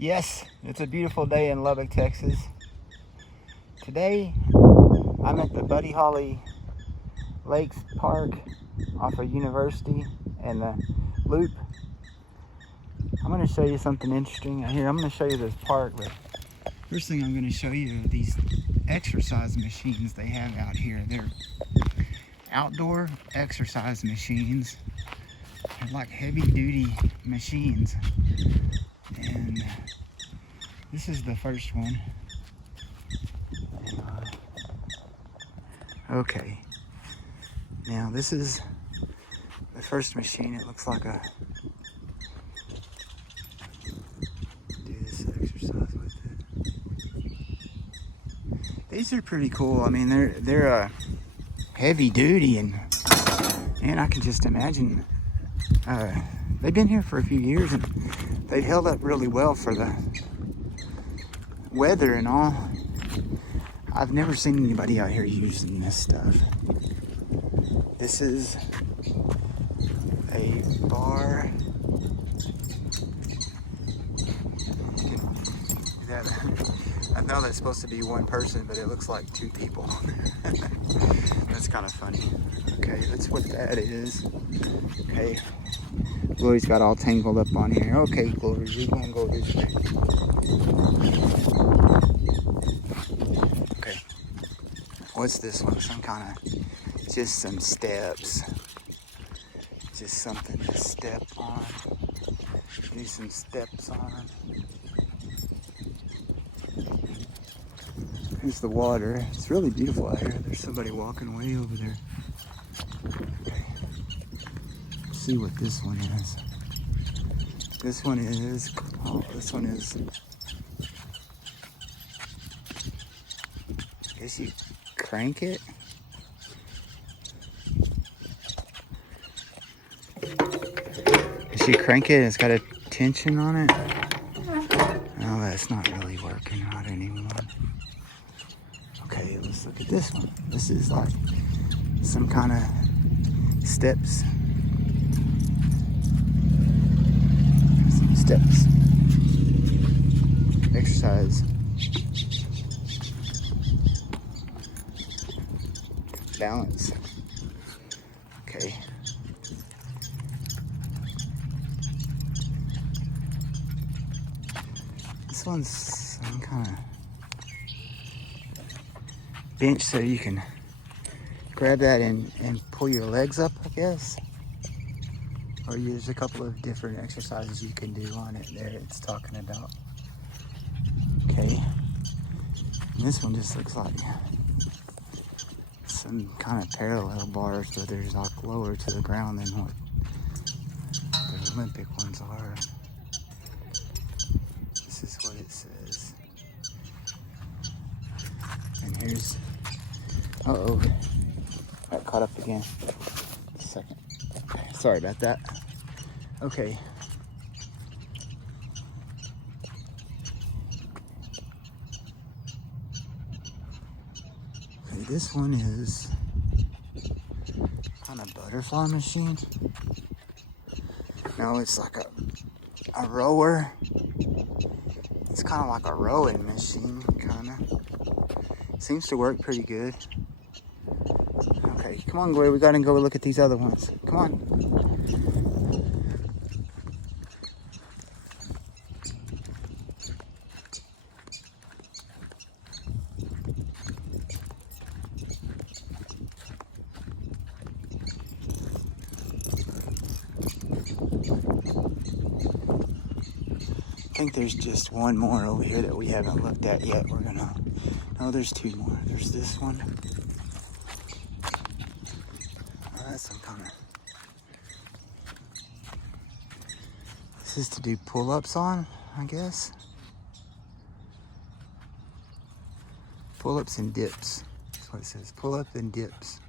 Yes, it's a beautiful day in Lubbock, Texas. Today, I'm at the Buddy Holly Lakes Park off of University and the Loop. I'm going to show you something interesting. Here, I'm going to show you this park, but first thing I'm going to show you are these exercise machines they have out here. They're outdoor exercise machines. They're like heavy-duty machines. And this is the first one. Okay. Now this is the first machine. It looks like a do this exercise with it. These are pretty cool. I mean, they're heavy duty, and I can just imagine they've been here for a few years and they've held up really well for the weather and all. I've never seen anybody out here using this stuff. This is a bar. I know that's supposed to be one person, but it looks like two people. That's kind of funny. Okay, that's what that is. Okay, Glorie's got all tangled up on here. Okay, Glorie, we're gonna go this way. Okay, what's this one? Some kind of, just some steps. Just something to step on. Do some steps on. Here's the water. It's really beautiful out here. There's somebody walking way over there. Okay. Let's see what this one is. This one is, I guess you crank it. As you crank it, it's got a tension on it. Oh, that's not really working right anymore. Okay, let's look at this one. This is like some kind of steps. Some steps. Exercise. Balance. Okay. This one's some kind of bench so you can grab that and pull your legs up, I guess. Or there's a couple of different exercises you can do on it there it's talking about. Okay. And this one just looks like some kind of parallel bars, but there's like lower to the ground than what the Olympic ones are. This is what it says. And here's, uh-oh, got caught up again. Just a second. Okay, sorry about that. Okay. Okay, this one is kind of butterfly machine. No, it's like a rower. It's kind of like a rowing machine, kind of. Seems to work pretty good. Okay, come on, Glorie, we gotta go look at these other ones. Come on. I think there's just one more over here that we haven't looked at yet. No, there's two more. There's this one. Oh, that's some kind of, this is to do pull-ups on, I guess. Pull-ups and dips. That's what it says. Pull-up and dips.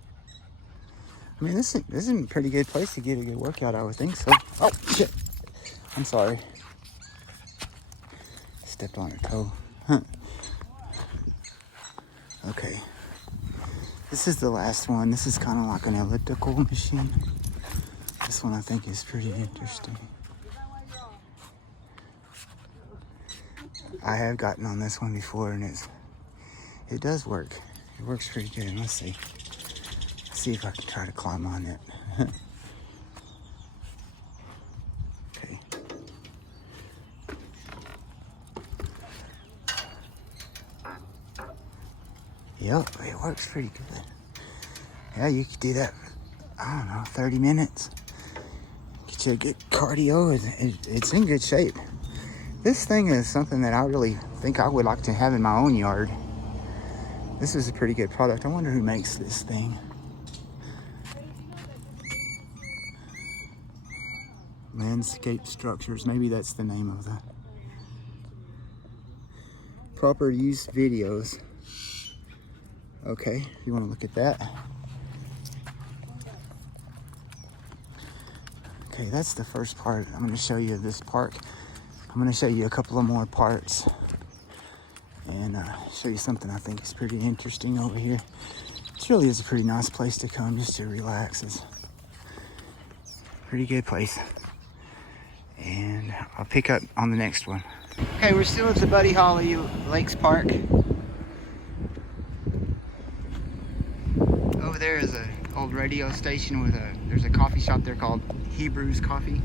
I mean, this is a pretty good place to get a good workout, I would think so. Oh, shit. I'm sorry. Stepped on her toe. Huh. Okay. This is the last one. This is kind of like an elliptical machine. This one I think is pretty interesting. I have gotten on this one before, and it does work. It works pretty good. Let's see. See if I can try to climb on it. Okay. Yep, it works pretty good. Yeah, you could do that, I don't know, 30 minutes. Get you a good cardio. It's in good shape. This thing is something that I really think I would like to have in my own yard. This is a pretty good product. I wonder who makes this thing. Landscape Structures, maybe that's the name of the proper use videos. Okay, you want to look at that. Okay, that's the first part. I'm going to show you this park. I'm going to show you a couple of more parts and show you something I think is pretty interesting over here. It really is a pretty nice place to come just to relax. It's a pretty good place. And I'll pick up on the next one. Okay, we're still at the Buddy Holly Lakes Park. Over there is an old radio station with there's a coffee shop there called Hebrews Coffee.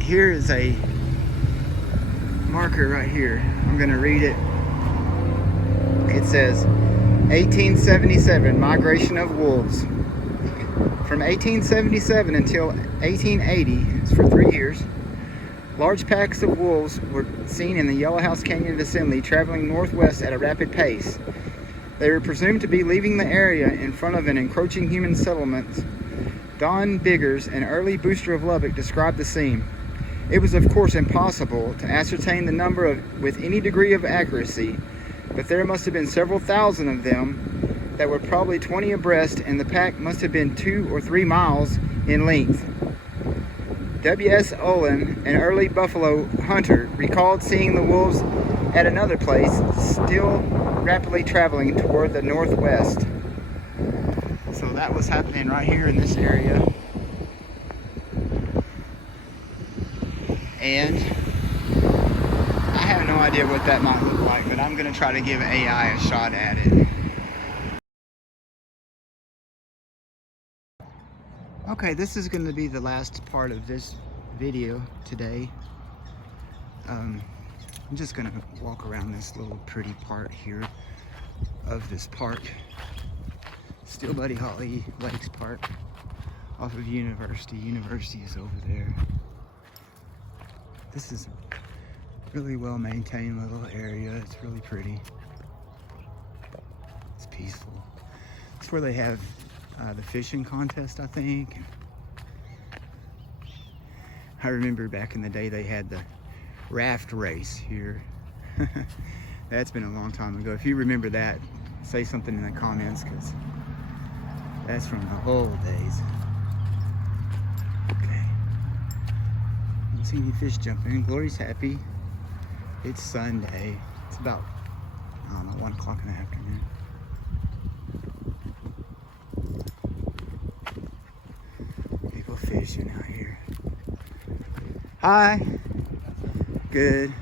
Here is a marker right here. I'm gonna read it. It says 1877, migration of wolves. From 1877 until 1880, it's for 3 years, large packs of wolves were seen in the Yellow House Canyon vicinity, traveling northwest at a rapid pace. They were presumed to be leaving the area in front of an encroaching human settlement. Don Biggers, an early booster of Lubbock, described the scene. It was of course impossible to ascertain the number with any degree of accuracy, but there must have been several thousand of them that were probably 20 abreast, and the pack must have been 2 or 3 miles in length. W.S. Olin, an early buffalo hunter, recalled seeing the wolves at another place, still rapidly traveling toward the northwest. So that was happening right here in this area. And I have no idea what that might look like, but I'm going to try to give AI a shot at it. Okay, this is going to be the last part of this video today. I'm just going to walk around this little pretty part here of this park. Still Buddy Holly Lakes Park off of University. University is over there. This is a really well maintained little area. It's really pretty. It's peaceful. It's where they have the fishing contest, I think. I remember back in the day they had the raft race here. That's been a long time ago. If you remember that, say something in the comments, because that's from the old days. Okay. I don't see any fish jumping. Glorie's happy. It's Sunday. It's about, I don't know, 1 o'clock in the afternoon. People fishing out here. Hi. Good.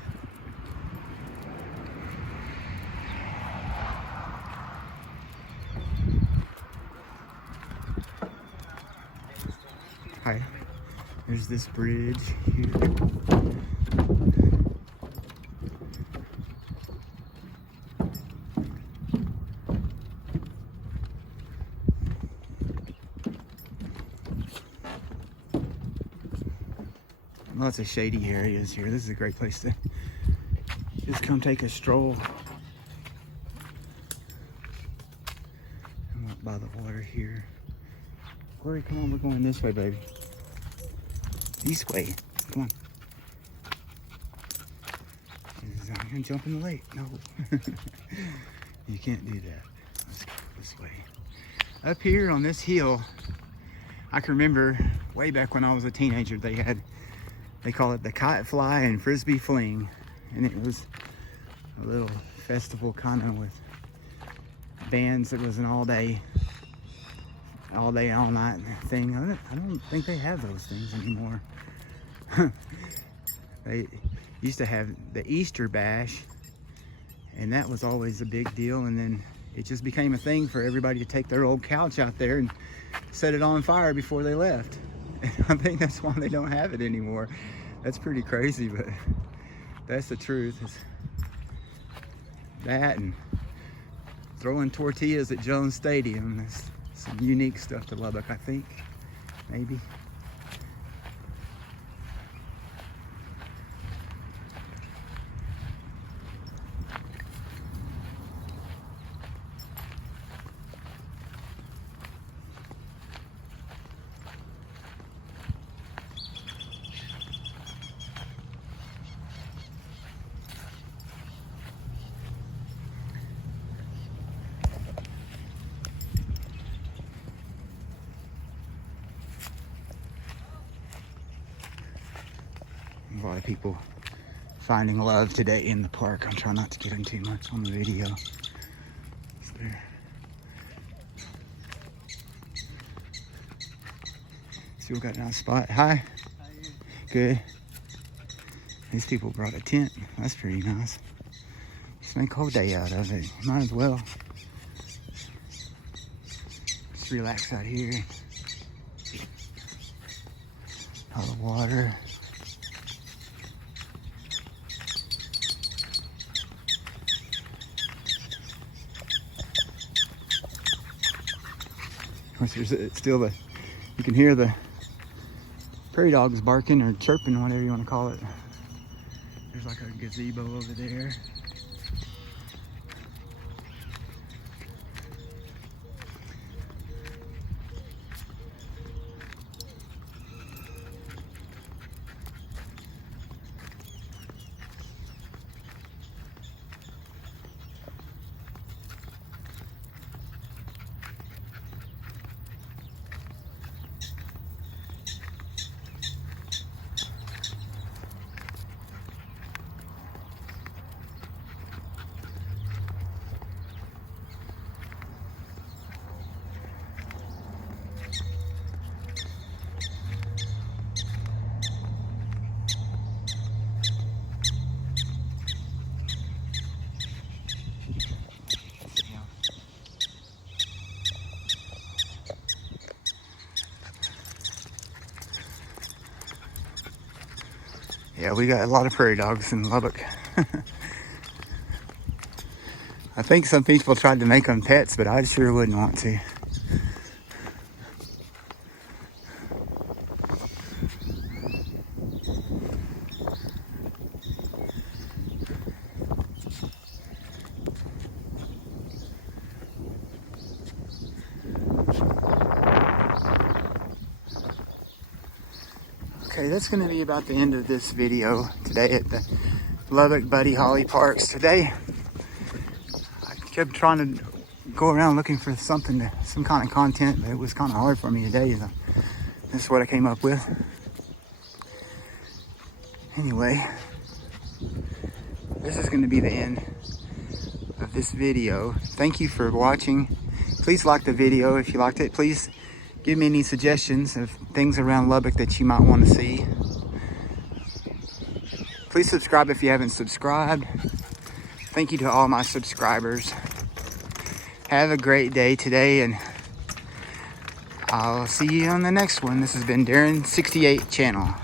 Hi. There's this bridge here. Lots of shady areas here. This is a great place to just come take a stroll. I'm up by the water here. Glorie, come on, we're going this way, baby. This way. Come on. I'm gonna jump in the lake. No. You can't do that. Let's go this way. Up here on this hill, I can remember way back when I was a teenager, they call it the kite fly and frisbee fling. And it was a little festival kind of with bands. It was an all day, all night thing. I don't think they have those things anymore. You used to have the Easter bash, and that was always a big deal. And then it just became a thing for everybody to take their old couch out there and set it on fire before they left. And I think that's why they don't have it anymore. That's pretty crazy, but that's the truth. It's that and throwing tortillas at Jones Stadium. That's some unique stuff to Lubbock, I think, maybe. A lot of people finding love today in the park. I'm trying not to get in too much on the video. It's there. See, we got a nice spot. Hi. How are you? Good. These people brought a tent. That's pretty nice. Let's make a whole day out of it. Might as well. Just relax out here. All the water. It's still you can hear the prairie dogs barking or chirping, whatever you want to call it. There's like a gazebo over there. Yeah, we got a lot of prairie dogs in Lubbock. I think some people tried to make them pets, but I sure wouldn't want to. Okay, that's going to be about the end of this video today at the Lubbock Buddy Holly Parks. Today, I kept trying to go around looking for some kind of content, but it was kind of hard for me today. So this is what I came up with. Anyway, this is going to be the end of this video. Thank you for watching. Please like the video if you liked it. Please give me any suggestions of things around Lubbock that you might want to see. Please subscribe if you haven't subscribed. Thank you to all my subscribers. Have a great day today, and I'll see you on the next one. This has been Darren 68 Channel.